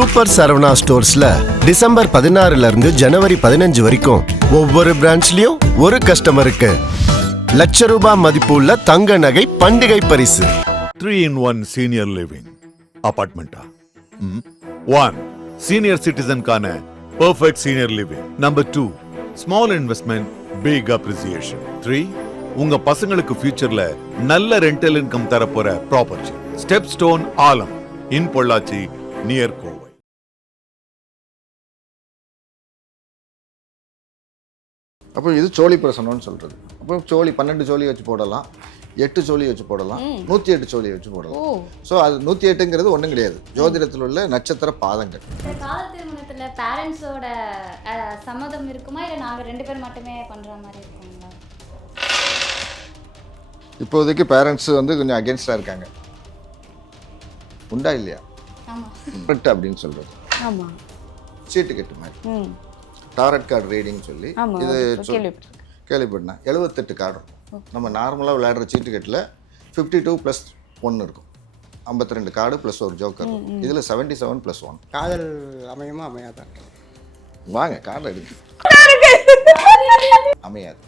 Super Saravana ஸ்டோர்ஸ்ல December 16 இருந்து ஜனவரி 15 வரைக்கும் ஒவ்வொரு பிரான்ச்லயும் ஒரு கஸ்டமருக்கு ₹1,00,000 மதிப்புள்ள தங்க நகை பண்டிகை பரிசு. 3-in-1 சீனியர் லிவிங் அபார்ட்மெண்டா? 1 சீனியர் சிட்டிசன்கான perfect senior living. Number 2 small investment big appreciation. 3 உங்க பசங்களுக்கு ஃபியூச்சர்ல நல்ல ரெண்டல் இன்கம் தரப்போற ப்ராப்பர்ட்டி. ஸ்டெப் ஸ்டோன் ஆலம் இன் பொள்ளாச்சி நியர் கோவை. அப்போ இது சோழி பிரசனம்னு சொல்றது. அப்போ சோழி 12 சோழி வச்சு போடலாம், 8 சோழி வச்சு போடலாம், 108 சோழி வச்சு போடலாம். ஸோ அது 108ங்கிறது ஒன்றும் கிடையாது, ஜோதிடத்தில் உள்ள நட்சத்திர பாதங்கள். கால திருமணத்துல பேரண்ட்ஸோட சம்மதம் இருக்குமா இல்லை நாங்கள் 2 பேர் மட்டுமே பண்ற மாதிரி இருக்குங்களா? இப்போதைக்கு பேரண்ட்ஸ் வந்து கொஞ்சம் அகேன்ஸ்டாக இருக்காங்க. உண்டா இல்லையா? ஆமாம் அப்படின்னு சொல்றது. ஆமாம், சீட்டு கட்டு மாதிரி டாரட் கார்டு ரீடிங் சொல்லி இது கேள்விப்பட்டேன். 78 கார்டு இருக்கும். நம்ம நார்மலாக விளையாடுற சீட்டு கட்டில் 52 + 1 இருக்கும். 52 கார்டு ப்ளஸ் ஒரு ஜோக்கர் இருக்கும். இதில் 77 + 1. காதல் அமையுமா அமையாதான்? வாங்க கார்டு எடுக்கு. அமையாது.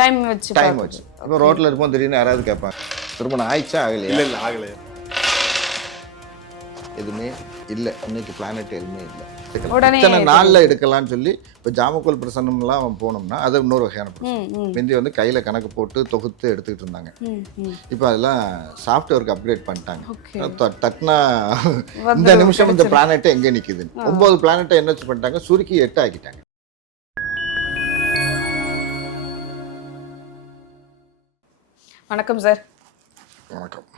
டைம் வச்சு அப்போ ரோட்டில் இருப்போம், திடீர்னு யாராவது கேட்பாங்க திருமணம் ஆயிடுச்சா ஆகலையா? இல்லை ஆகலையா? எதுவுமே இல்லை, இன்னைக்கு பிளானட் எதுவுமே இல்லை. இத்தனை நாளில் எடுக்கலாம்னு சொல்லி இப்போ ஜாமக்கோல் பிரசன்னம்லாம் போனோம்னா அது இன்னொரு வகையான பிரசனம். முந்தி வந்து கையில் கணக்கு போட்டு தொகுத்து எடுத்துக்கிட்டு இருந்தாங்க. இப்போ அதெல்லாம் சாஃப்ட்வேருக்கு அப்கிரேட் பண்ணிட்டாங்க. தட்னா இந்த நிமிஷம் இந்த பிளானட்டை எங்கே நிற்குது, 9 பிளானட்டை என்ன பண்ணிட்டாங்க, சுருக்கி 8 ஆக்கிட்டாங்க. வணக்கம் சார். வணக்கம்.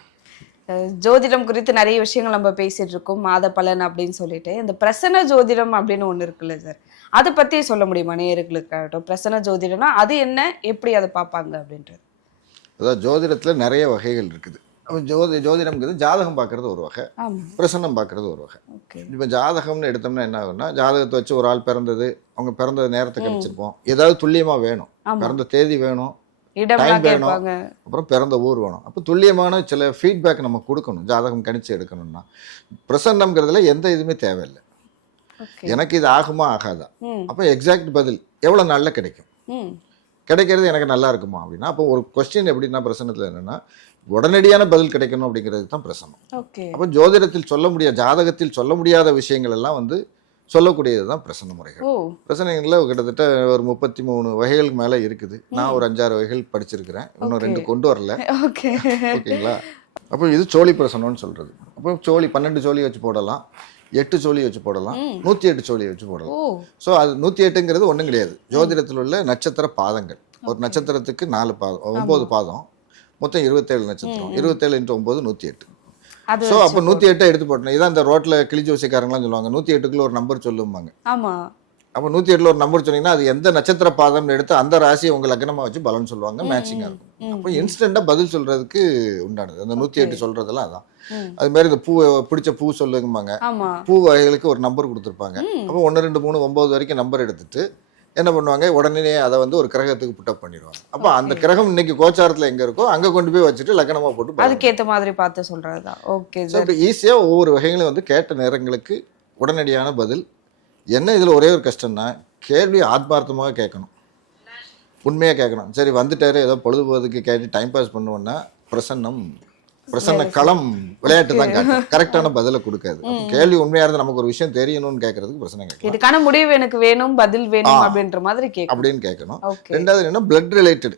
ஜோதிடம் குறித்து நிறைய விஷயங்கள் நம்ம பேசிட்டு இருக்கோம், மாத பலன் அப்படின்னு சொல்லிட்டு. இந்த பிரசன்ன ஜோதிடம் அப்படின்னு ஒன்று இருக்குல்ல சார், அதை பற்றி சொல்ல முடியுமா நேயர்களுக்காகட்டும்? பிரசன்ன ஜோதிடம்னா அது என்ன, எப்படி அதை பார்ப்பாங்க அப்படின்றது? அதாவது ஜோதிடத்தில் நிறைய வகைகள் இருக்குது. ஜோதிடம்ங்கிறது ஜாதகம் பார்க்கறது ஒரு வகை, பிரசன்னம் பார்க்கறது ஒரு வகை. இப்போ ஜாதகம்னு எடுத்தோம்னா என்ன ஆகும்னா, ஜாதகத்தை வச்சு ஒரு ஆள் பிறந்தது, அவங்க பிறந்த நேரத்தை கணிச்சிருப்போம். ஏதாவது துல்லியமாக வேணும், பிறந்த தேதி வேணும், டைம் வேணும், அப்புறம் பிறந்த ஊர் வேணும். அப்போ துல்லியமான சில ஃபீட்பேக் நம்ம கொடுக்கணும் ஜாதகம் கணிச்சு எடுக்கணும்னா. பிரசன்னம்ங்கிறதுல எந்த இதுவுமே தேவையில்லை. எனக்கு இது ஆகுமா ஆகாதா, அப்போ எக்ஸாக்ட் பதில் எவ்வளோ நாளில் கிடைக்கும், கிடைக்கிறது எனக்கு நல்லா இருக்குமா அப்படின்னா, அப்போ ஒரு கொஸ்டின் எப்படின்னா பிரசன்னத்தில் என்னென்னா உடனடியான பதில் கிடைக்கணும் அப்படிங்கிறது தான் பிரசன்னம். அப்போ ஜோதிடத்தில் சொல்ல முடியாத, ஜாதகத்தில் சொல்ல முடியாத விஷயங்கள் எல்லாம் வந்து சொல்லக்கூடியது தான் பிரசன்ன முறைகள். பிரசனைகளில் கிட்டத்தட்ட ஒரு 33 வகைகளுக்கு மேலே இருக்குது. நான் ஒரு 5-6 வகைகள் படிச்சிருக்கிறேன், இன்னும் 2 கொண்டு வரல. ஓகேங்களா? அப்போ இது சோழி பிரசனம்னு சொல்கிறது. அப்போ சோழி 12 சோழி வச்சு போடலாம், 8 சோழி வச்சு போடலாம், 108 சோழி வச்சு போடலாம். ஸோ அது 108ங்கிறது ஒன்றும் கிடையாது, ஜோதிடத்தில் உள்ள நட்சத்திர பாதங்கள். ஒரு நட்சத்திரத்துக்கு 4 பாதம், 9 பாதம், மொத்தம் 27 நட்சத்திரம். 27 × 9 108. ஸோ அப்போ 108 எடுத்து போட்டோம். இதான் இந்த ரோட்டில் கிளிஜி வசிக்காரங்களாம் சொல்லுவாங்க, 108க்குள்ள ஒரு நம்பர் சொல்லுவாங்க. அப்போ 108ல் ஒரு நம்பர் சொன்னீங்கன்னா அது எந்த நட்சத்திர பாதம்னு எடுத்து அந்த ராசியை உங்கள் லக்னமாக வச்சு பலன் சொல்லுவாங்க, மேட்சிங்காக இருக்கும். அப்போ இன்ஸ்டண்ட்டாக பதில் சொல்கிறதுக்கு உண்டானது அந்த 108 சொல்கிறதெல்லாம். அதான் அது மாதிரி இந்த பூ பிடிச்ச பூ சொல்லுங்கம்பாங்க, பூ வகைகளுக்கு ஒரு நம்பர் கொடுத்துருப்பாங்க. அப்போ 1 2 3 9 வரைக்கும் நம்பர் எடுத்துட்டு என்ன பண்ணுவாங்க, உடனே அதை வந்து ஒரு கிரகத்துக்கு புட்டப் பண்ணிடுவாங்க. அப்போ அந்த கிரகம் இன்னைக்கு கோச்சாரத்தில் எங்கே இருக்கோ அங்கே கொண்டு போய் வச்சுட்டு லக்னமாக போட்டு அதுக்கேற்ற மாதிரி பார்த்து சொல்கிறதா? ஓகே. ஸோ இப்போ ஈஸியாக ஒவ்வொரு வகைகளும் வந்து கேட்ட நேரங்களுக்கு உடனடியான பதில். என்ன இதில் ஒரே ஒரு கஷ்டம்னா, கேள்வி ஆத்மார்த்தமாக கேட்கணும், உண்மையாக கேட்கணும். சரி வந்துட்டாரு ஏதோ பொழுதுபோதுக்கு கேட்டு டைம் பாஸ் பண்ணுவோன்னா பிரசன்ன களம் விளையாட்டு தான் கேட்கும், கரெக்டான பதிலை கொடுக்காது. கேள்வி உண்மையாக இருந்து நமக்கு ஒரு விஷயம் தெரியணும்னு கேட்கறதுக்கு பிரச்சனை கேட்கணும். இதுக்கான முடிவு எனக்கு வேணும், பதில் வேணும் அப்படின்ற மாதிரி அப்படின்னு கேட்கணும். ரெண்டாவது என்ன, பிளட் ரிலேட்டட்.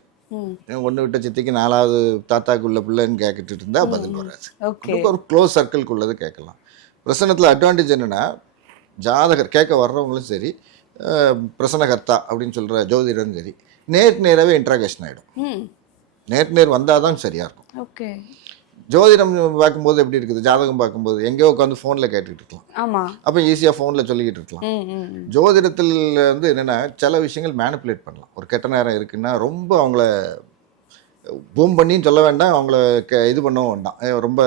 ஒன்று விட்ட சித்திக்கு 4வது தாத்தாக்கு உள்ள பிள்ளைன்னு கேட்டுட்டு இருந்தா பதில் வராது. ஒரு க்ளோஸ் சர்க்கிள்குள்ளது கேட்கலாம். பிரசன்னத்தில் அட்வான்டேஜ் என்னன்னா, ஜாதகர் கேட்க வர்றவங்களும் சரி, பிரசன்னகர்த்தா அப்படின்னு சொல்ற ஜோதிடரும் சரி, நேராகவே இன்ட்ராகேஷன் ஆகிடும். நேர் வந்தால் தான் சரியா இருக்கும். ஜோதிடம் பார்க்கும்போது எப்படி இருக்குது, ஜாதகம் பார்க்கும்போது எங்கேயோ உட்காந்து ஃபோனில் கேட்டுக்கிட்டு இருக்கலாம். அப்போ ஈஸியாக ஃபோனில் சொல்லிக்கிட்டு இருக்கலாம். ஜோதிடத்தில் வந்து என்னென்னா சில விஷயங்கள் மேனிப்புலேட் பண்ணலாம். ஒரு கெட்ட நேரம் இருக்குன்னா ரொம்ப அவங்கள பூம் பண்ணின்னு சொல்ல வேண்டாம், அவங்கள இது பண்ணவும் வேண்டாம், ரொம்ப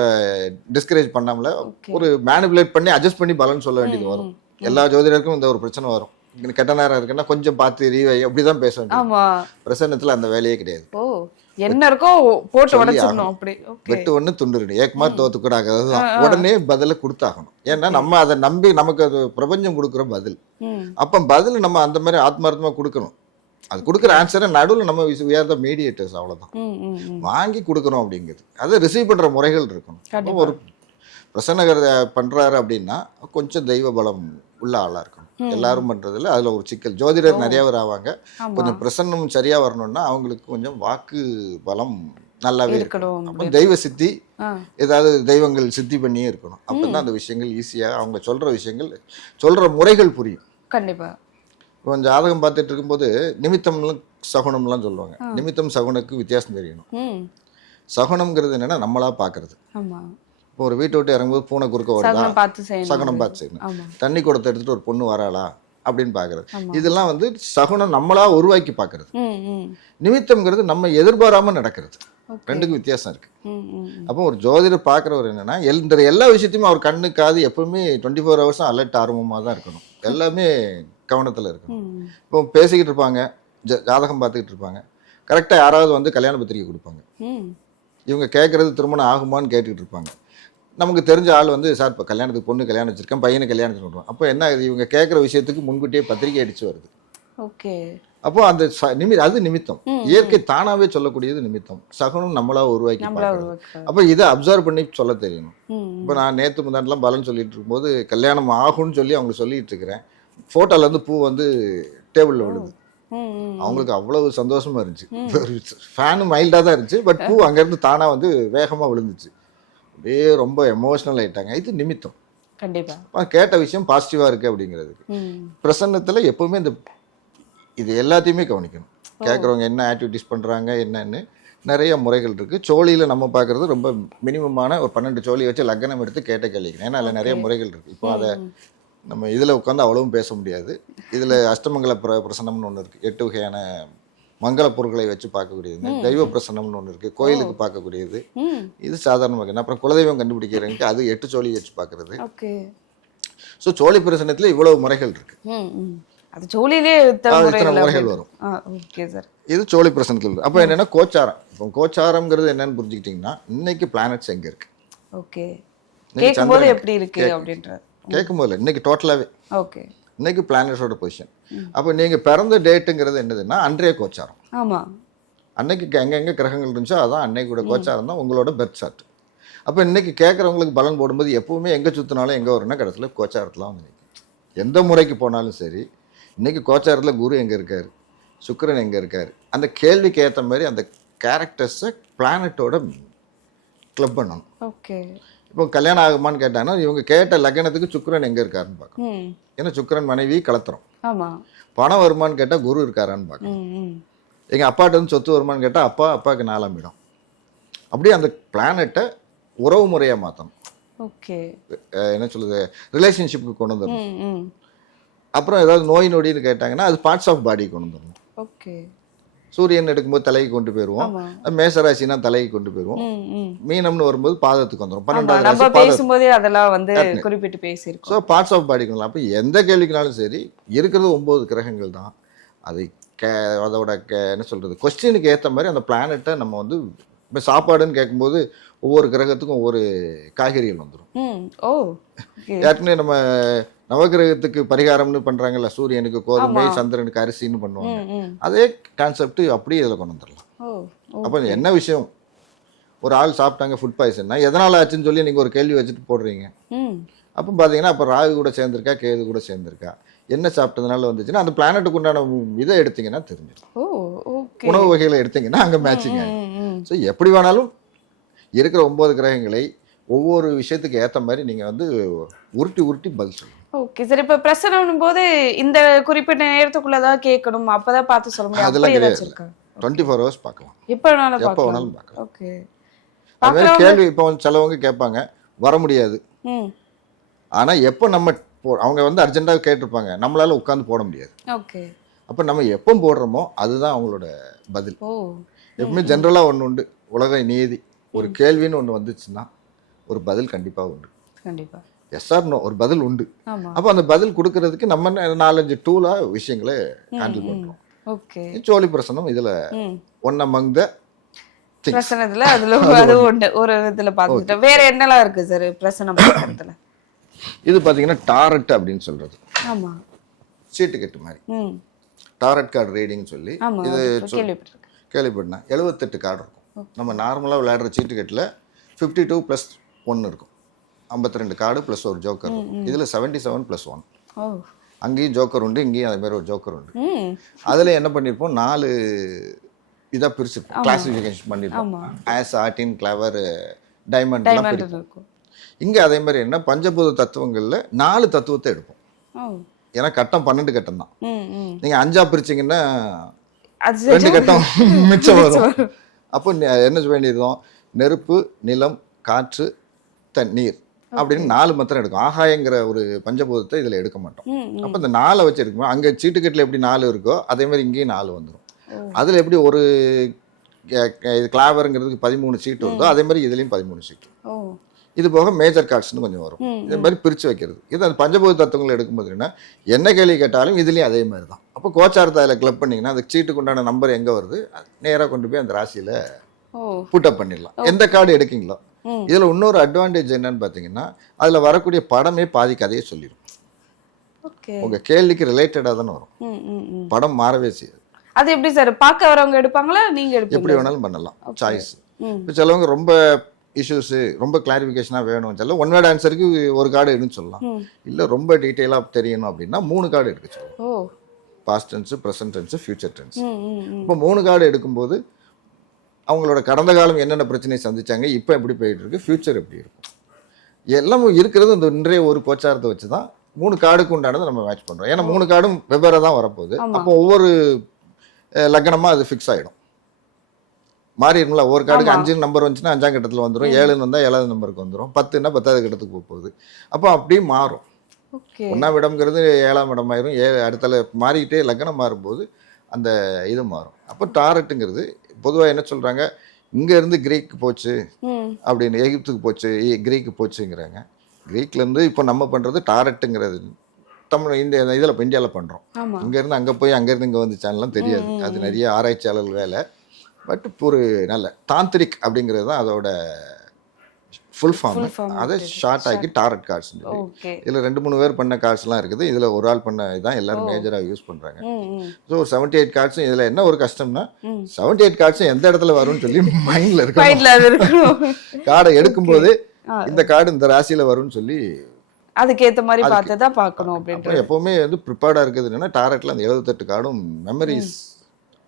டிஸ்கரேஜ் பண்ணாமல ஒரு மேனிப்புலேட் பண்ணி அட்ஜஸ்ட் பண்ணி பலன் சொல்ல வேண்டியது வரும். எல்லா ஜோதிடருக்கும் இந்த ஒரு பிரச்சனை வரும். கெட்ட நேரம் இருக்குன்னா கொஞ்சம் பார்த்து ரீவை அப்படி தான் பேச வேண்டியது. பிரசன்னத்தில் அந்த வேலையே கிடையாது. என்ன இருக்கோ போட்டு சொல்லி உடைச்சிடணும் ஆகணும். அப்படி. ஓகே. வெட்டு ஒண்ணு துண்டு ரெண்டு ஏக்கமா தோத்து கூட ஆகாது உடனே பதில கொடுத்தாகணும். ஏன்னா நம்ம அதை நம்பி நமக்கு அது பிரபஞ்சம் கொடுக்குற பதில். ம். அப்ப பதில் நம்ம அந்த மாதிரி ஆத்மார்த்தமா கொடுக்கணும். அது கொடுக்குற ஆன்சரை நடுவில் நம்ம we are the mediators, அவ்வளவுதான். ம், ம், ம். வாங்கி கொடுக்கணும் அப்படிங்கிறது. அதை ரிசீவ் பண்ற முறைகள் இருக்கணும். அப்போ கண்டிப்பா. ஒரு பிரசன்னகர் பண்றாரு அப்படின்னா கொஞ்சம் தெய்வ பலம் உள்ள ஆளா இருக்கணும். எல்லாரும் பண்றதுல அதுல ஒரு சிக்கல். ஜோதிடர் நிறைய பேர் ஆவாங்க. ஆமா. கொஞ்சம் பிரசன்னம் சரியா வரணும்னா அவங்களுக்கு கொஞ்சம் வாக்கு பலம் நல்லாவே இருக்கணும். இருக்கணும் அப்போ தெய்வ சித்தி ஆ. ஏதாவது தெய்வங்கள் சித்தி பண்ணியே இருக்கணும். அப்பதான் அந்த விஷயங்கள் ஈஸியா அவங்க சொல்ற விஷயங்கள் சொல்ற முறைகள் புரியும். கண்டிப்பா. இப்போ ஜாதகம் பார்த்துட்டு இருக்கும்போது நிமித்தம்லாம் சகுனம்லாம் சொல்லுவாங்க. நிமித்தம் சகுனுக்கு வித்தியாசம் தெரியணும். ம். சகுனம்ங்கிறது என்னன்னா நம்மளா பார்க்கறது. ஆமா. இப்போ ஒரு வீட்டை விட்டு இறங்கும்போது பூனை குறுக்க வருதா, சகுனம் பார்த்து செய்யணும். சகுனம் பார்த்து செய்யணும். ஆமா. தண்ணி குடத்தை எடுத்துட்டு ஒரு பொண்ணு வராளா அப்படின்னு பார்க்கறது. ஆமா. இதெல்லாம் வந்து சகுனம் நம்மளா உருவாக்கி பார்க்கறது. ம், ம். நிமித்தம்ங்கிறது நம்ம எதிர்பாராம நடக்கிறது. ஓகே. ரெண்டுக்கும் வித்தியாசம் இருக்கு. ம், ம், ம். அப்போ ஒரு ஜோதிடர் பார்க்குறவர் என்னன்னா இந்த எல்லா விஷயத்தையும் அவர் கண்ணு காது எப்பவுமே 24 ஹவர்ஸும் அலர்ட் ஆர்வமாக தான் இருக்கணும். எல்லாமே கவனத்தில் இருக்கணும். ம். இப்போ பேசிக்கிட்டு இருப்பாங்க, ஜாதகம் பார்த்துக்கிட்டு இருப்பாங்க. கரெக்டாக யாராவது வந்து கல்யாண பத்திரிக்கை கொடுப்பாங்க. ம். இவங்க கேட்குறது திருமணம் ஆகுமான்னு கேட்டுக்கிட்டு இருப்பாங்க. நமக்கு தெரிஞ்ச ஆள் வந்து சார் இப்போ கல்யாணத்துக்கு பொண்ணு கல்யாணம் வச்சிருக்கேன், பையனை கல்யாணத்துக்கு விடுவோம். அப்போ என்ன இது, இவங்க கேட்குற விஷயத்துக்கு முன்கூட்டியே பத்திரிக்கை அடிச்சு வருது. ஓகே. அப்போ அந்த அது நிமித்தம். இயற்கை தானாவே சொல்லக்கூடியது நிமித்தம். சகுனம் நம்மளா உருவாக்கி நம்மளா பார்க்கறது. உருவாக்குறது. அப்போ இதை அப்சர்வ் பண்ணி சொல்ல தெரியணும். ம், இப்போ நான் நேற்று முந்தாண்டெலாம் பலன் சொல்லிட்டு இருக்கும்போது கல்யாணம் ஆகும்னு சொல்லி அவங்க சொல்லிட்டு இருக்கிறேன். ஃபோட்டோல இருந்து பூ வந்து டேபிளில் விழுது. ம், ம். அவங்களுக்கு அவ்வளவு சந்தோஷமா இருந்துச்சு. ஃபேனு மைல்டாக தான் இருந்துச்சு, பட் பூ அங்கேருந்து தானா வந்து வேகமாக விழுந்துச்சு. அப்படியே ரொம்ப எமோஷ்னல் ஆயிட்டாங்க. இது நிமித்தம். கண்டிப்பா. கேட்ட விஷயம் பாசிட்டிவா இருக்கு அப்படிங்கிறதுக்கு. ம். பிரசன்னத்துல எப்பவுமே இது எல்லாத்தையுமே கவனிக்கணும். கேட்குறவங்க என்ன ஆக்டிவிட்டிஸ் பண்றாங்க என்னன்னு நிறைய முறைகள் இருக்கு. சோழியில நம்ம பார்க்கறது ரொம்ப மினிமமான ஒரு 12 சோழி வச்சு லக்னம் எடுத்து கேட்ட கேள்விக்கணும். ஏன்னா அதில் நிறைய முறைகள் இருக்கு. இப்போ அதை நம்ம இதில் உட்காந்து அவ்வளவும் பேச முடியாது. இதில் அஷ்டமங்கல பிரசன்னம்னு ஒன்று இருக்குது. 8 வகையான மங்கள பொருட்களை வச்சு பார்க்கக்கூடியது. தெய்வ பிரசன்னம்னு ஒன்று இருக்குது, கோயிலுக்கு பார்க்கக்கூடியது. ம். இது சாதாரணமாக. அப்புறம் குலதெய்வம் கண்டுபிடிக்கிறவங்க அது 8 சோழி வச்சு பார்க்கறது. ஓகே. ஸோ சோழி பிரசன்னத்தில் இவ்வளவு முறைகள் இருக்கு. ம், ம். அது ஜோலியிலே இத்தனை முறைகள் வரும். Okay sir. இது சோழி பிரசன்னத்தில் இருக்கு. அப்போ என்னன்னா கோச்சாரம். இப்போ கோச்சாரம்ங்கிறது என்னன்னு புரிஞ்சுக்கிட்டிங்கன்னா இன்னைக்கு பிளானட்ஸ் எங்கே இருக்கு, ஓகே. இன்னைக்கு கேட்கும்போது சந்திரன் எப்படி இருக்கு அப்படின்றது. கேட்கும்போது இன்னைக்கு டோட்டலாகவே ஓகே. இன்னைக்கு பிளானட்ஸோட பொசிஷன். அப்போ நீங்கள் பிறந்த டேட்டுங்கிறது என்னதுன்னா அன்றைய கோச்சாரம். ஆமா. அன்னைக்கு எங்கெங்கே கிரகங்கள் இருந்துச்சோ அதான் அன்னைக்கூட கோச்சாரம் தான் உங்களோட பெர்த் சார்ட். அப்போ இன்னைக்கு கேட்குறவங்களுக்கு பலன் போடும்போது எப்பவுமே எங்கே சுற்றினாலும் எங்கே வரும்னா கடைசியில் கோச்சாரத்தில் வந்து நிற்கும். எந்த முறைக்கு போனாலும் சரி, இன்னைக்கு கோச்சாரத்தில் குரு எங்கே இருக்கார், சுக்கிரன் எங்கே இருக்கார், அந்த கேள்விக்கு ஏற்ற மாதிரி அந்த கேரக்டர்ஸை பிளானட்டோட கிளப் பண்ணணும். ஓகே. இப்போ கல்யாணம் ஆகுமான்னு கேட்டாங்கன்னா இவங்க கேட்ட லக்னத்துக்கு சுக்கிரன் எங்கே இருக்காருன்னு பார்க்கணும். ம். ஏன்னா சுக்கிரன் மனைவி கலத்துறோம். ஆமா. பணம் வருமானு கேட்டால் குரு இருக்காரான்னு பார்க்கணும். ம், ம். எங்கள் அப்பாட்ட வந்து சொத்து வருமானு கேட்டால் அப்பாவுக்கு 4ஆம் இடம். அப்படியே அந்த பிளானட்டை உறவு முறையாக மாற்றணும். ஓகே. என்ன சொல்லுது, ரிலேஷன்ஷிப்புக்கு கொண்டு வந்துடணும். ம், ம். அப்புறம் ஏதாவது நோய் நொடின்னு கேட்டாங்கன்னா அது பார்ட்ஸ் ஆஃப் பாடிக்கு கொண்டு வந்துடணும். ஓகே. சூரியன் எடுக்கும்போது தலைக்கு கொண்டு போயிடுவோம், ஆமா. மேசராசினா தலைக்கு கொண்டு போயிடுவோம், ம், ம். மீனம்னு வரும்போது பாதத்துக்கு வந்துடும். ஆமா, 12வது நம்ம ராசி பாதம். பேசும்போதே அதெல்லாம் வந்து Correct. குறிப்பிட்டு ஸோ பேசியிருக்கோம். பார்ட்ஸ் ஆஃப் பாடிக்கு. அப்போ எந்த கேள்விக்குனாலும் சரி இருக்கிறது 9 கிரகங்கள் தான். அது அதோட என்ன சொல்கிறது கொஸ்டினுக்கு ஏற்ற மாதிரி அந்த பிளானட்டை நம்ம வந்து இப்போ சாப்பாடுன்னு கேட்கும்போது ஒவ்வொரு கிரகத்துக்கும் ஒவ்வொரு காய்கறிகள் வந்துடும். ம். ஓ. ஓகே. ஏற்கனவே நம்ம நவகிரகத்துக்கு பரிகாரம்னு பண்ணுறாங்கல்ல, சூரியனுக்கு கோதுமை, ஆமா. சந்திரனுக்கு அரிசின்னு பண்ணுவாங்க. ம், ம். அதே கான்செப்ட் அப்படியே இதில் கொண்டு வந்துடலாம். ஓ. அப்போ என்ன விஷயம், ஒரு ஆள் சாப்பிட்டாங்க ஃபுட் பாய்சன்னா எதனால் ஆச்சுன்னு சொல்லி நீங்கள் ஒரு கேள்வி வச்சுட்டு போடுறீங்க. ம். அப்போ பார்த்தீங்கன்னா அப்போ ராகு கூட சேர்ந்துருக்கா, கேது கூட சேர்ந்துருக்கா, என்ன சாப்பிட்டதுனால வந்துச்சுன்னா அந்த பிளானட்டுக்கு உண்டான இதை எடுத்தீங்கன்னா தெரிஞ்சிடும். ஓ. ஓகே. உணவு வகைகளை எடுத்தீங்கன்னா அங்கே மேட்சிங் ம், ஆகும். ம், ம். ஸோ எப்படி வேணாலும் இருக்கிற 9 கிரகங்களை ஒவ்வொரு விஷயத்துக்கு ஏற்ற மாதிரி நீங்கள் வந்து உருட்டி உருட்டி பதில் சொல்லணும். Okay sir. இப்ப பிரசனம் போது இந்த குறிப்பிட்ட நேரத்துக்குள்ளதான் கேட்கணும், அப்பதான் பார்த்து சொல்ல முடியும், அதெல்லாம் அப்படி கிடையாது. ஏதாச்சும் இருக்கா? 24 ஹவர்ஸ் பார்க்கலாம், எப்ப வேணாலும் எப்போ பார்க்கலாம். வேணாலும் பார்க்கலாம். ஓகே. அது மாதிரி பார்க்கறவங்க- கேள்வி இப்போ சிலவங்க கேட்பாங்க வர முடியாது, ம். ஆனால் எப்போ நம்ம அவங்க வந்து அர்ஜென்ட்டாக கேட்டிருப்பாங்க, நம்மளால உட்காந்து போட முடியாது. ஓகே. அப்போ நம்ம எப்போ போடுறோமோ அதுதான் அவங்களோட பதில். ஓ. எப்பவுமே ஜென்ரலாக ஒன்று உண்டு, உலக நீதி. ஒரு கேள்வின்னு ஒன்று வந்துச்சுன்னா ஒரு பதில் கண்டிப்பாக உண்டு. கண்டிப்பா. எஸ் ஆர் நோ ஒரு பதில் உண்டு. ஆமா. அப்போ அந்த பதில் கொடுக்கறதுக்கு நம்ம 4-5 விஷயங்களை ஹேண்டில் பண்ணுறோம். ஓகே. சோழி பிரசனம் இதில் ம். ஒன் அமங் த பிரசனத்துல அதுல அது ஒன்று ஒரு விதத்துல பார்த்துட்டோம். வேற என்னெல்லாம் இருக்கு சார் பிரசனம் பார்க்கறதுல? இது பார்த்தீங்கன்னா டாரட் அப்படின்னு சொல்றது, ஆமா. சீட்டு கட்டு மாதிரி. ம். டாரட் கார்டு ரீடிங் சொல்லி ஆமா, இது கேள்விப்பட்டிருக்கேன். கேள்விப்பட்டேன். 78 கார்டு இருக்கும். நம்ம நார்மலாக விளையாடுற சீட்டு கட்டில் 52 + 1 இருக்கும். 52 கார்டு ப்ளஸ் ஒரு ஜோக்கர் இருக்கும். இதில் 77 + 1. ஓ. அங்கேயும் ஜோக்கர் உண்டு, இங்கேயும் அதே மாதிரி ஒரு ஜோக்கர் உண்டு. ம். அதில் என்ன பண்ணியிருப்போம், 4 இதாக பிரிச்சுருப்போம், கிளாசிஃபிகேஷன் பண்ணியிருப்போம். ஆஸ், ஆர்டின், கிளவர், டைமண்ட்லாம் பிரிப்போம். இருக்கும். இங்கே அதே மாதிரி என்ன, பஞ்சபூத தத்துவங்களில் 4 தத்துவத்தை எடுப்போம். ஓ. ஏன்னா கட்டம் 12 கட்டம் தான். ம். ம். நீங்கள் 5ஆ பிரிச்சிங்கன்னா அது 2 கட்டம் மிச்சம் வரும். அப்போ என்ன வேண்டியிருந்தோம், நெருப்பு, நிலம், காற்று, தண்ணீர் அப்படின்னு 4 மாத்திரம் எடுக்கும். ஆகாயங்கிற ஒரு பஞ்சபூதத்தை இதில் எடுக்க மாட்டோம். அப்போ இந்த 4 வச்சு எடுக்கும்போது அங்கே சீட்டுக்கட்டில் எப்படி 4 இருக்கோ அதே மாதிரி இங்கேயும் 4 வந்துடும். அதில் எப்படி ஒரு இது கிளாவருங்கிறதுக்கு 13 சீட்டு வருதோ அதே மாதிரி இதுலேயும் 13 சீட்டு. ஓ. இது போக மேஜர் கார்ட்ஸ்னு கொஞ்சம் வரும். இது மாதிரி பிரித்து வைக்கிறது. இது அந்த பஞ்சபூத தத்துவங்களை எடுக்கும்போது என்ன கேள்வி கேட்டாலும் இதுலேயும் அதே மாதிரி தான். அப்போ கோச்சாரத்தை அதில் கிளப் பண்ணிங்கன்னா அந்த சீட்டுக்கு உண்டான நம்பர் எங்கே வருது நேராக கொண்டு போய் அந்த ராசியில் புட்டப் பண்ணிடலாம். எந்த கார்டு எடுக்கீங்களோ. இதில் இன்னொரு அட்வான்டேஜ் என்னன்னு பார்த்தீங்கன்னா அதில் வரக்கூடிய படமே பாதி கதையை சொல்லிடும். உங்கள் கேள்விக்கு ரிலேட்டடாக தானே வரும், படம் மாறவே செய்யாது. அது எப்படி சார் பார்க்க வரவங்க எடுப்பாங்களா, நீங்க எடுப்பீங்களா? எப்படி வேணாலும் பண்ணலாம், சாய்ஸ். இப்போ சிலவங்க ரொம்ப இஷ்யூஸு ரொம்ப கிளாரிஃபிகேஷனாக வேணும் சொல்ல 1 வேர்ட் ஆன்சருக்கு ஒரு கார்டு எடுன்னு சொல்லலாம். இல்லை ரொம்ப டீட்டெயிலாக தெரியணும் அப்படின்னா 3 கார்டு எடுக்க சொல்லலாம். Past tense, present tense, future tense. இப்போ 3 கார்டு எடுக்கும்போது அவங்களோட கடந்த காலம் என்னென்ன பிரச்சனையை சந்திச்சாங்க, இப்போ எப்படி போயிட்டு இருக்கு, ஃபியூச்சர் எப்படி இருக்கும், எல்லாமே இருக்கிறது இந்த இன்றைய ஒரு கோச்சாரத்தை வச்சு தான் 3 கார்டுக்கு உண்டானதை நம்ம மேட்ச் பண்ணுறோம். ஏன்னா 3 கார்டும் வெவ்வேறு தான் வரப்போகுது. அப்போ ஒவ்வொரு லக்னமாக அது ஃபிக்ஸ் ஆகிடும், மாறிடும்ல. ஒரு கார்டுக்கு 5 நம்பர் வந்துச்சுன்னா 5ஆம் கட்டத்தில் வந்துடும், 7ன்னு வந்தால் 7வது நம்பருக்கு வந்துடும், 10ன்னா 10வது கட்டத்துக்கு போக போகுது. அப்போ அப்படியே மாறும். 1ஆம் இடம்ங்கிறது 7ஆம் இடமாயிரும், அடுத்த மாறிக்கிட்டே லக்னம் மாறும்போது அந்த இது மாறும். அப்போ டாரட்டுங்கிறது பொதுவாக என்ன சொல்கிறாங்க, இங்கேருந்து கிரீக்கு போச்சு அப்படின்னு, எகிப்துக்கு போச்சு, கிரீக்கு போச்சுங்கிறாங்க. கிரீக்லேருந்து இப்போ நம்ம பண்ணுறது டாரட்டுங்கிறது தமிழ் இதில் இந்தியாவில் பண்ணுறோம். இங்கேருந்து அங்கே போய் அங்கேருந்து இங்கே வந்துச்சான்லாம் தெரியாது. அது நிறைய ஆராய்ச்சியாளர்கள் வேலை. பட் ஒரு நல்ல தாந்திரிக் அப்படிங்கிறது தான் அதோட ஃபுல் ஃபார்ம். அதை ஷார்ட் ஆக்கி டாரட் கார்ட்ஸ். இதில் 2-3 பேர் பண்ண கார்ட்ஸ்லாம் இருக்குது. இதில் ஒரு ஆள் பண்ண இதுதான் எல்லாரும் மேஜராக யூஸ் பண்ணுறாங்க. ஸோ ஒரு 78 கார்ட்ஸும் இதில் என்ன ஒரு கஷ்டம்னா 78 கார்ட்ஸும் எந்த இடத்துல வரும்னு சொல்லி மைண்டில் இருக்கணும். கார்டை எடுக்கும்போது இந்த கார்டு இந்த ராசியில் வரும்னு சொல்லி அதுக்கேற்ற மாதிரி பார்த்து தான் பார்க்கணும். அப்படின்ட்டு எப்போவுமே வந்து ப்ரிப்பேர்டாக இருக்குது. என்னன்னா டாரட்டில் அந்த 78 கார்டும் மெமரிஸ்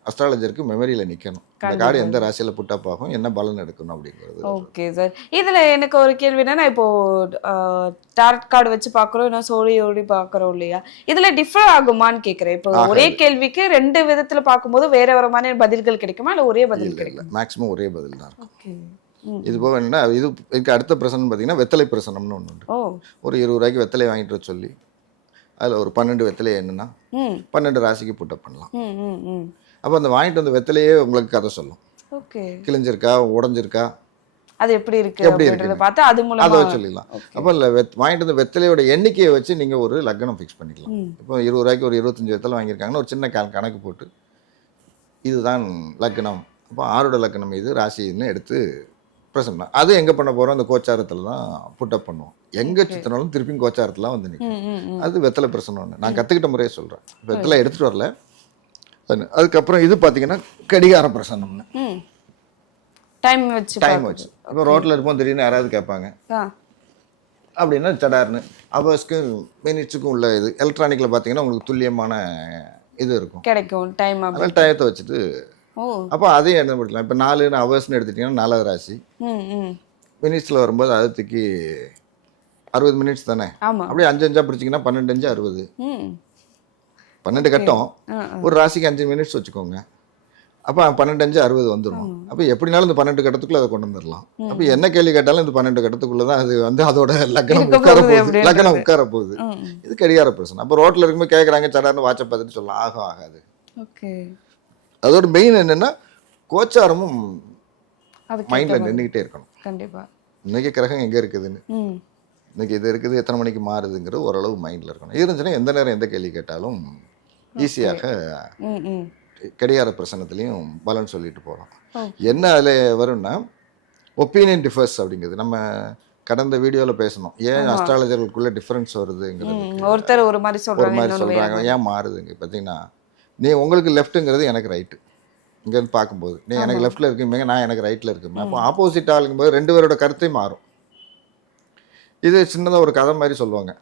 அஸ்ட்ராலஜருக்கு மெமரியில் நிற்கணும். இந்த கார்டு எந்த ராசியில் புட்டப் ஆகும், என்ன பலன் எடுக்கணும் அப்படிங்கிறது. Okay sir. இதில் எனக்கு ஒரு கேள்வி என்னன்னா, இப்போ டாரட் கார்டு வச்சு பார்க்குறோம், இன்னும் சோழி பார்க்குறோம் இல்லையா, இதில் டிஃபர் ஆகுமான்னு கேட்குறேன். இப்போ ஒரே கேள்விக்கு 2 விதத்தில் பார்க்கும்போது வேற வேற மாதிரி பதில்கள் கிடைக்குமா, இல்லை ஒரே பதில் கிடைக்கும்? மேக்ஸிமம் ஒரே பதில் தான் இருக்கும். இது போக என்ன, இதுக்கு அடுத்த பிரசனம் பார்த்தீங்கன்னா வெத்தலை பிரசனம்னு ஒன்று உண்டு. ஒரு 20 ரூபாய்க்கு வெத்தலை வாங்கிட்டு வர சொல்லி அதில் ஒரு 12 வெத்தலை என்னன்னா 12 ராசிக்கு புட்டப் பண்ணலாம். அப்போ அந்த வாங்கிட்டு வந்த வெத்தலையே உங்களுக்கு கதை சொல்லும். கிழிஞ்சிருக்கா, உடஞ்சிருக்கா, அது எப்படி இருக்கு பார்த்து அது மூலமா அதை சொல்லிடலாம். அப்போ இல்லை வாங்கிட்டு வந்த வெத்தலையோட எண்ணிக்கையை வச்சு நீங்கள் ஒரு லக்னம் ஃபிக்ஸ் பண்ணிக்கலாம். இப்போ 20 ரூபாய்க்கு ஒரு 25 வெத்தலை வாங்கியிருக்காங்கன்னா ஒரு சின்ன கணக்கு போட்டு இதுதான் லக்னம், அப்போ 6ஓட லக்னம் இது ராசின்னு எடுத்து பிரசன்ட். அது எங்கே பண்ண போகிறோம், அந்த கோச்சாரத்தில் தான் புட்டப் பண்ணுவோம். எங்கே சுற்றினாலும் திருப்பியும் கோச்சாரத்தில் வந்து நிற்கும். அது வெத்தலை பிரசனம் ஒன்று நான் கற்றுக்கிட்ட முறையே சொல்கிறேன். வெத்தலை எடுத்துகிட்டு வரல. அதுக்கப்புறம் இது பார்த்தீங்கன்னா கடிகார பிரசனம்னு டைம் வச்சு. இப்போ ரோட்டில் இருப்போம், திடீர்னு யாராவது கேட்பாங்க அப்படின்னா சடார்னு அவர்ஸ்க்கு மினிட்ஸுக்கும் உள்ள இது எலக்ட்ரானிக்கில் பார்த்தீங்கன்னா உங்களுக்கு துல்லியமான இது இருக்கும், கிடைக்கும் டைம். அதனால் டயத்தை வச்சுட்டு அப்போ அதையும் என்ன படிக்கலாம். இப்போ 4 ஹவர்ஸ்னு எடுத்துட்டிங்கன்னா 4வது ராசி. மினிட்ஸில் வரும்போது அதுக்கு 60 மினிட்ஸ் தானே. அப்படியே 5 பிடிச்சிங்கன்னா 12 5 60. 12 கட்டம், ஒரு ராசிக்கு 5 மினிட்ஸ் வச்சுக்கோங்க. அப்போ 12 5 60 வந்துடும். அப்போ எப்படினாலும் இந்த 12 கட்டத்துக்குள்ள அதை கொண்டு வந்துடலாம். அப்போ என்ன கேள்வி கேட்டாலும் இந்த 12 கட்டத்துக்குள்ள தான் அது வந்து அதோட லக்னம் உட்கார போகுது. இது கடிகார பிரச்சனை. அப்போ ரோட்டில் இருக்கும்போது கேட்குறாங்க, சடார்னு வாட்சை பார்த்துட்டு சொல்லலாம், ஆகாது. அதோட மெயின் என்னன்னா கோச்சாரமும் மைண்டில் நின்றுக்கிட்டே இருக்கணும். கண்டிப்பாக இன்னைக்கு கிரகம் எங்கே இருக்குதுன்னு, இன்னைக்கு இது இருக்குது, எத்தனை மணிக்கு மாறுதுங்கிறது ஓரளவு மைண்டில் இருக்கணும். இருந்துச்சுன்னா எந்த நேரம் எந்த கேள்வி கேட்டாலும் ஈஸியாக கடிகார பிரசனத்துலேயும் பலன் சொல்லிட்டு போகலாம். என்ன அதில் வரும்னா ஒப்பீனியன் டிஃபர்ஸ் அப்படிங்கிறது நம்ம கடந்த வீடியோவில் பேசணும். ஏன் அஸ்ட்ராலஜர்களுக்குள்ள டிஃபரன்ஸ் வருதுங்கிறது, ஒருத்தர் ஒரு மாதிரி ஒரு மாதிரி சொல்கிறாங்க, ஏன் மாறுதுங்க. பார்த்தீங்கன்னா உங்களுக்கு லெஃப்ட்டுங்கிறது எனக்கு ரைட்டு, இங்கேருந்து பார்க்கும்போது நீ எனக்கு லெஃப்ட்டில் இருக்குமேங்க, நான் எனக்கு ரைட்டில் இருக்குமே. அப்போ ஆப்போசிட் ஆளுங்கும்போது 2 பேரோட கருத்தே மாறும். இது சின்னதாக ஒரு கதை மாதிரி சொல்லுவாங்க.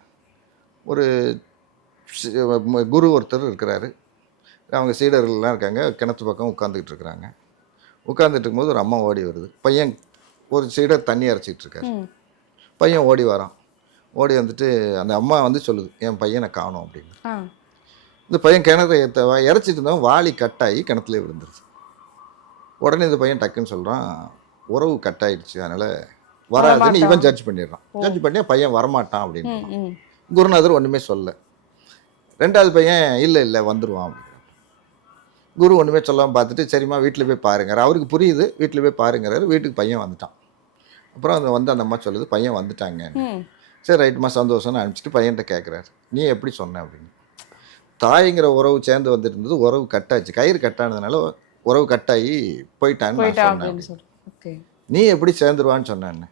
ஒரு குரு ஒருத்தர் இருக்கிறாரு, அவங்க சீடர்கள்லாம் இருக்காங்க, கிணத்து பக்கம் உட்காந்துக்கிட்டு இருக்கிறாங்க. உட்காந்துட்டு இருக்கும்போது ஒரு அம்மா ஓடி வருது. பையன் ஒரு சீடர் தண்ணி அரைச்சிட்டு இருக்காரு. பையன் ஓடி வரான். ஓடி வந்துட்டு அந்த அம்மா வந்து சொல்லுது, என் பையனை காணோம் அப்படின்னு. இந்த பையன் கிணறு இறைச்சிட்டு இருந்தவன் வாளி கட்டாகி கிணத்துல விழுந்துருச்சு. உடனே இந்த பையன் டக்குன்னு சொல்கிறான், உறவு கட்டாயிடுச்சு, அதனால் வராதுன்னு இவன் ஜட்ஜ் பண்ணிடுறான். ஜட்ஜ் பண்ணி பையன் வரமாட்டான் அப்படின்னு. குருநாதர் ஒன்றுமே சொல்ல. 2வது பையன் இல்லை வந்துடுவான் அப்படின்னு. குரு ஒன்றுமே சொல்லாமல் பார்த்துட்டு, சரிம்மா வீட்டில் போய் பாருங்கிறார். அவருக்கு புரியுது, வீட்டில் போய் பாருங்கிறாரு. வீட்டுக்கு பையன் வந்துட்டான். அப்புறம் அந்த அம்மா சொல்லுது, பையன் வந்துட்டாங்க. சரி ரைட்டுமா சந்தோஷம்னு அனுப்பிச்சிட்டு பையன்கிட்ட கேட்குறாரு, நீ எப்படி சொன்ன அப்படின்னு. தாய்ங்கிற உறவு சேர்ந்து வந்துட்டு இருந்தது, உறவு கட்டாச்சு, கயிறு கட்டானதுனால உறவு கட்டாகி போயிட்டான்னு சொன்னேன். நீ எப்படி சேர்ந்துருவான்னு சொன்னான்னு.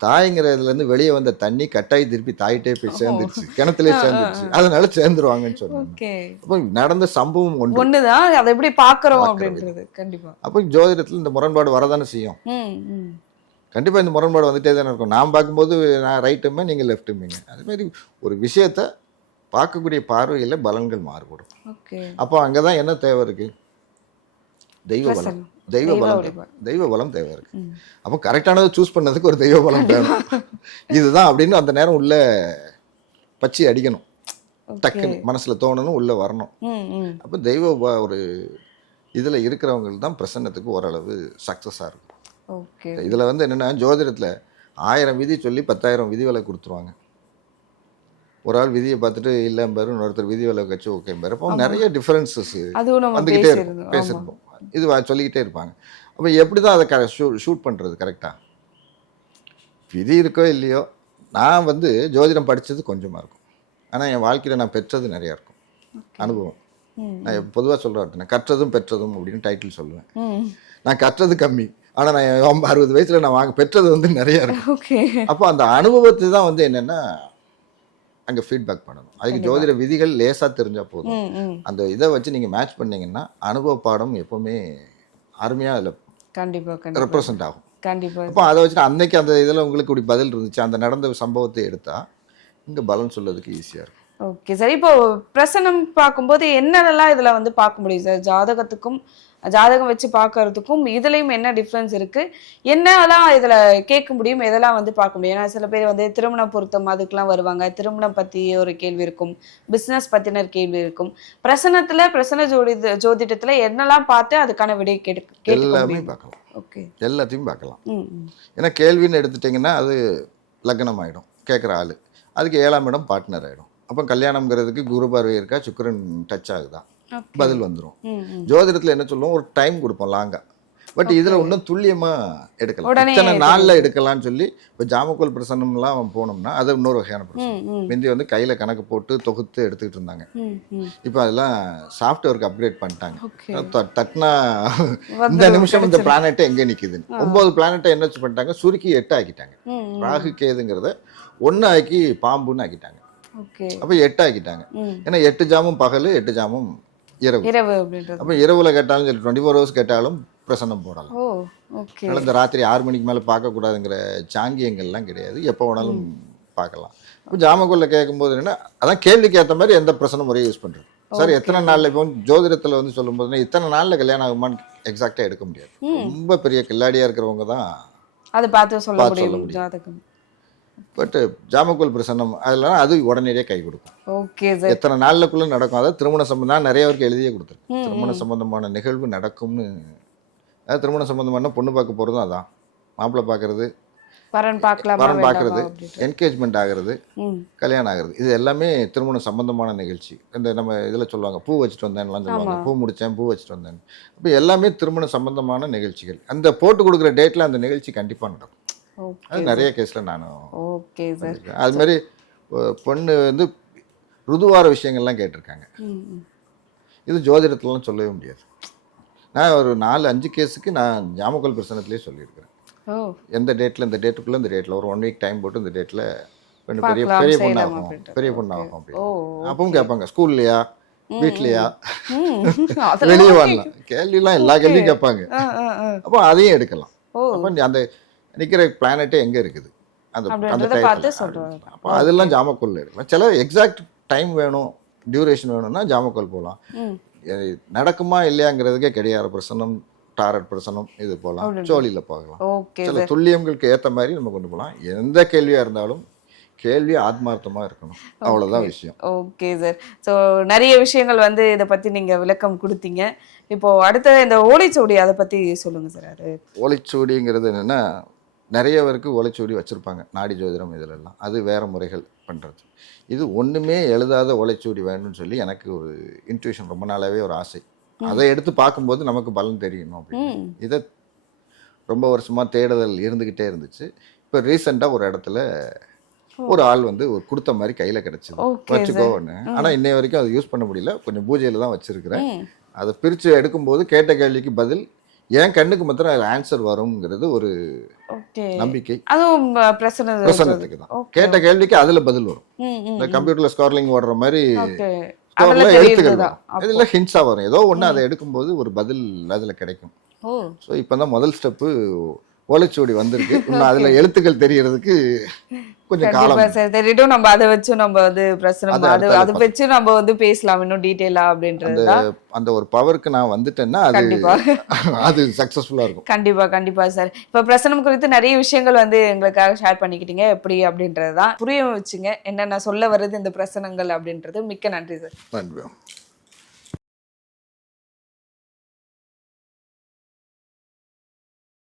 தாய்ங்கிற இதுலேருந்து வெளியே வந்த தண்ணி கட்டாயி திருப்பி தாயிட்டே போய் சேர்ந்துருச்சு, கிணத்துலேயே சேர்ந்துருச்சு, அதனால சேர்ந்துருவாங்கன்னு சொன்னாங்க. அப்போ நடந்த சம்பவம் ஒண்ணுதான், அதை எப்படி பார்க்குறோம் அப்படின்றது கண்டிப்பா. அப்போ ஜோதிடத்தில் இந்த முரண்பாடு வரதானே செய்யும். கண்டிப்பாக இந்த முரண்பாடு வந்துட்டே தானே இருக்கும். நான் பார்க்கும்போது நான் ரைட்டுமே, நீங்கள் லெஃப்ட்டுமேங்க. அதுமாரி ஒரு விஷயத்த பார்க்கக்கூடிய பார்வையில் பலன்கள் மாறுபடும். அப்போ அங்கே தான் என்ன தேவை இருக்குது, தெய்வ பலம். தெய்வ பலம் தேவை இருக்கு. அப்போ கரெக்டானதை சூஸ் பண்ணதுக்கு ஒரு தெய்வ பலம் தேவை. இதுதான் அப்படின்னு அந்த நேரம் உள்ள பச்சி அடிக்கணும், டக்குன்னு மனசுல தோணணும், உள்ள வரணும். அப்போ தெய்வ ஒரு இதுல இருக்கிறவங்களுக்கு தான் பிரசன்னத்துக்கு ஓரளவு சக்சஸா இருக்கும். இதுல வந்து என்னன்னா, ஜோதிடத்துல 1000 விதி சொல்லி 10,000 விதி விலை கொடுத்துருவாங்க. ஒரு ஆள் விதியை பார்த்துட்டு இல்லைம்பாரு, இன்னொருத்தர் விதி விலை வச்சு ஓகேம்பாரு. அப்போ நிறைய டிஃபரன்சஸ் வந்துக்கிட்டே இருக்கும், பேசியிருப்போம், இது சொல்லிக்கிட்டே இருப்பாங்க. அப்போ எப்படி தான் அதை ஷூட் பண்ணுறது கரெக்டாக? விதி இருக்கோ இல்லையோ, நான் வந்து ஜோதிடம் படித்தது கொஞ்சமாக இருக்கும், ஆனால் என் வாழ்க்கையில் நான் பெற்றது நிறையா இருக்கும், அனுபவம். நான் பொதுவாக சொல்கிறேன், கற்றதும் பெற்றதும் அப்படின்னு டைட்டில் சொல்லுவேன். நான் கற்றது கம்மி, ஆனால் நான் 60 வயசில் நான் பெற்றது வந்து நிறையா இருக்கும். அப்போ அந்த அனுபவத்தை தான் வந்து என்னென்னா அங்கே ஃபீட்பேக் பண்ணணும். அதுக்கு ஜோதிட விதிகள் லேசாக தெரிஞ்சால் போதும். அந்த இதை வச்சு நீங்கள் மேட்ச் பண்ணீங்கன்னா அனுபவ பாடம் எப்போவுமே அருமையாக அதில் கண்டிப்பாக ரெப்ரசன்ட் ஆகும். கண்டிப்பாக. அப்போ அதை வச்சுட்டு அன்னைக்கு அந்த இதில் உங்களுக்கு இப்படி பதில் இருந்துச்சு, அந்த நடந்த சம்பவத்தை எடுத்தால் இங்கே பலன் சொல்லதுக்கு ஈஸியாக இருக்கும். Okay sir. இப்போ பிரசனம் பார்க்கும்போது என்னென்னலாம் இதில் வந்து பார்க்க முடியும் சார்? ஜாதகத்துக்கும் ஜாதகம் வச்சு பார்க்கறதுக்கும் இதுலேயும் என்ன டிஃப்ரென்ஸ் இருக்குது, என்னெல்லாம் இதில் கேட்க முடியும், எதெல்லாம் வந்து பார்க்க முடியும்? ஏன்னா சில பேர் வந்து திருமண பொருத்தம் அதுக்கெலாம் வருவாங்க, திருமணம் பற்றி ஒரு கேள்வி இருக்கும், பிஸ்னஸ் பற்றின கேள்வி இருக்கும். பிரசன ஜோதிடத்தில் என்னெல்லாம் பார்த்து அதுக்கான விடை எல்லாமே பார்க்கலாம். ஓகே, எல்லாத்தையும் பார்க்கலாம். ஏன்னா கேள்வின்னு எடுத்துட்டிங்கன்னா அது லக்னம் ஆகிடும் கேட்குற ஆள், அதுக்கு 7ஆம் இடம் பார்ட்னர் ஆகிடும். அப்போ கல்யாணம்ங்கிறதுக்கு குரு பார்வை இருக்கா, சுக்கிரன் டச் ஆகுதா, பதில் வந்துடும். ஜோதிடத்தில் என்ன சொல்லுவோம், ஒரு டைம் கொடுப்போம் லாங்கா. பட் இதில் இன்னும் துல்லியமாக எடுக்கலாம், இத்தனை நாளில் எடுக்கலாம்னு சொல்லி. இப்போ ஜாமக்கோல் பிரசன்னம்லாம் போனோம்னா அது இன்னொரு வகையான பிரசனம். முந்தி வந்து கையில் கணக்கு போட்டு தொகுத்து எடுத்துக்கிட்டு இருந்தாங்க. இப்போ அதெல்லாம் சாஃப்ட்வேருக்கு அப்கிரேட் பண்ணிட்டாங்க. தட்டினா இந்த நிமிஷம் இந்த பிளானெட்டை எங்கே நிற்குதுன்னு 9 பிளானெட்டை என்ன பண்ணிட்டாங்க, சுருக்கி 8 ஆக்கிட்டாங்க. ராகு கேதுங்கிறத 1 ஆக்கி பாம்புன்னு ஆக்கிட்டாங்க. அப்போ 8 ஆக்கிட்டாங்க. ஏன்னா 8 ஜாமும் பகல், 8 ஜாமும் இரவு. அப்போ இரவுல கேட்டாலும் சரி, 24 ஹவர்ஸ் கேட்டாலும் பிரசன்னம் போடலாம். அதனால இந்த ராத்திரி 6 மணிக்கு மேலே பார்க்கக்கூடாதுங்கிற சாங்கியங்கள்லாம் கிடையாது, எப்போ வேணாலும் பார்க்கலாம். இப்போ ஜாமக்குள்ள கேட்கும்போது என்ன, அதான் கேள்விக்கு ஏற்ற மாதிரி எந்த பிரசன முறையை யூஸ் பண்ணுறது. சார் எத்தனை நாளில், இப்போ ஜோதிடத்தில் வந்து சொல்லும்போது இத்தனை நாளில் கல்யாணம் ஆகுமான்னு எக்ஸாக்டாக எடுக்க முடியாது. ரொம்ப பெரிய கில்லாடியாக இருக்கிறவங்க தான் அதை பார்த்து சொல்ல முடியும். பட் ஜாமக்கோல் பிரசன்னம் அதெல்லாம் அது உடனடியே கை கொடுக்கும். Okay sir. எத்தனை நாளுக்குள்ள நடக்கும், அதாவது திருமண சம்பந்தம் நிறைய பேருக்கு எழுதியே கொடுத்துருக்கேன். திருமண சம்பந்தமான நிகழ்வு நடக்கும்னு. அதாவது திருமண சம்பந்தமான பொண்ணு பார்க்க போகிறதும் அதான், மாப்பிள்ளை பார்க்கறது, வரன் பார்க்கறது, என்கேஜ்மெண்ட் ஆகிறது, கல்யாணம் ஆகிறது, இது எல்லாமே திருமண சம்பந்தமான நிகழ்ச்சி. இந்த நம்ம இதில் சொல்லுவாங்க பூ வச்சுட்டு வந்தேன்லாம் சொல்லுவாங்க, பூ முடித்தேன் பூ வச்சுட்டு வந்தேன். அப்போ எல்லாமே திருமண சம்பந்தமான நிகழ்ச்சிகள். அந்த போட்டு கொடுக்குற டேட்டில் அந்த நிகழ்ச்சி கண்டிப்பாக நடக்கும். அது நிறைய கேஸில் நானும். Okay sir. அது மாதிரி பொண்ணு வந்து ருதுவார விஷயங்கள்லாம் கேட்டிருக்காங்க. இது ஜோதிடத்துலலாம் சொல்லவே முடியாது. நான் ஒரு 4-5 கேஸுக்கு நான் ஜாமக்கோல் பிரசனத்திலே சொல்லியிருக்கிறேன். ஓ எந்த டேட்டில் இந்த டேட்டுக்குள்ளே இந்த டேட்டில் ஒரு 1 வீக் டைம் போட்டு இந்த டேட்டில் பெரிய பார்க்கலாம், பெரிய செய்யலாம் பொண்ணாகும் அப்படின்ட்டு. பெரிய பொண்ணாகும் அப்படின்னு. ஓ அப்பவும் கேட்பாங்க ஸ்கூல்லையா வீட்லையா அதெல்லாம் வெளியே okay. வரலாம் கேள்விலாம் எல்லா கேள்வியும் கேட்பாங்க. அப்போ அதையும் எடுக்கலாம். ஓ அப்போ அந்த நிற்கிற பிளானட்டே எங்கே இருக்குது அந்த அந்த அப்படின்றத பார்த்து டைத்தில். சொல்றாரு. அப்போ அதெல்லாம் ஜாமக்கோல் எடுக்கலாம். சில எக்ஸாக்ட் டைம் வேணும் டியூரேஷன் வேணும்னா ஜாமக்கோல் போகலாம். ம். நடக்குமா இல்லையாங்கிறதுக்கே கிடையாது பிரசனம் டாரட் பிரசனம் இது போகலாம். அப்படியா? சோழியில் போகலாம். ஓகே சில சார். துல்லியங்களுக்கு ஏற்ற மாதிரி நம்ம கொண்டு போகலாம். எந்த கேள்வியாக இருந்தாலும் கேள்வி ஆத்மார்த்தமாக இருக்கணும். அவ்வளோதான் விஷயம். Okay sir. ஸோ நிறைய விஷயங்கள் வந்து இதை பத்தி நீங்க விளக்கம் கொடுத்தீங்க. இப்போ அடுத்த இந்த ஓலைச்சுவடி அதை பத்தி சொல்லுங்க சார். அது ஓலைச்சுவடிங்கிறது என்னென்னா நிறைய பேருக்கு ஓலைச்சுவடி வச்சுருப்பாங்க நாடி ஜோதிடம் இதிலெல்லாம். அது வேறு முறைகள் பண்ணுறது. இது ஒன்றுமே எழுதாத ஓலைச்சுவடி வேணும்னு சொல்லி எனக்கு ஒரு இன்ட்யூஷன் ரொம்ப நாளாகவே ஒரு ஆசை. அதை எடுத்து பார்க்கும்போது நமக்கு பலன் தெரியணும் அப்படின்னு. இதை ரொம்ப வருஷமாக தேடுதல் இருந்துக்கிட்டே இருந்துச்சு. இப்போ ரீசெண்டாக ஒரு இடத்துல ஒரு ஆள் வந்து ஒரு கொடுத்த மாதிரி கையில் கிடச்சிது. Okay, வச்சுக்கோன்னு. ஆனால் இன்னை வரைக்கும் அதை யூஸ் பண்ண முடியல. கொஞ்சம் பூஜையில் தான் வச்சுருக்கிறேன். அதை பிரித்து எடுக்கும்போது கேட்ட கேள்விக்கு பதில் என் கண்ணுக்கு மாத்திரம் அதில் ஆன்சர் வருங்கிறது ஒரு ஓகே. நம்பிக்கை. அதுவும் பிரசன பிரசன்னத்துக்கு தான். கேட்ட கேள்விக்கு அதில் பதில் வரும். இந்த கம்ப்யூட்டர்ல ஸ்கார்லிங் ஓடுற மாதிரி ஓகே. ஸ்கோர்ல அதெல்லாம் எழுத்துக்கள் தெரியுதுதான். வரும். இதில் ஹிண்ட்ஸா வரும். ஏதோ ஒன்று அதை எடுக்கும்போது ஒரு பதில் அதில் கிடைக்கும். ஓ ஸோ இப்போ தான் முதல் ஸ்டெப்பு ஓலைச்சுவடி வந்திருக்கு. இன்னும் அதில் எழுத்துக்கள் தெரியறதுக்கு கொஞ்சம் காலம். கண்டிப்பா சார். தெரியும். நம்ம அதை வச்சு நம்ம வந்து பிரசனம் அதை அது அடுத்து அதை வச்சு நம்ம வந்து பேசலாம் இன்னும் டீட்டெயிலா அப்படின்றது தான். அந்த ஒரு பவருக்கு நான் வந்துட்டேன்னா அது கண்டிப்பா. அது சக்ஸஸ்ஃபுல்லாக இருக்கும். கண்டிப்பா கண்டிப்பா சார். இப்ப பிரசனம் குறித்து நிறைய விஷயங்கள் வந்து எங்களுக்காக ஷேர் பண்ணிக்கிட்டீங்க. எப்படி அப்படின்றது தான் புரிய வச்சுங்க என்னென்ன சொல்ல வருது இந்த பிரசனங்கள் அப்படின்றது. மிக்க நன்றி சார். நன்றி.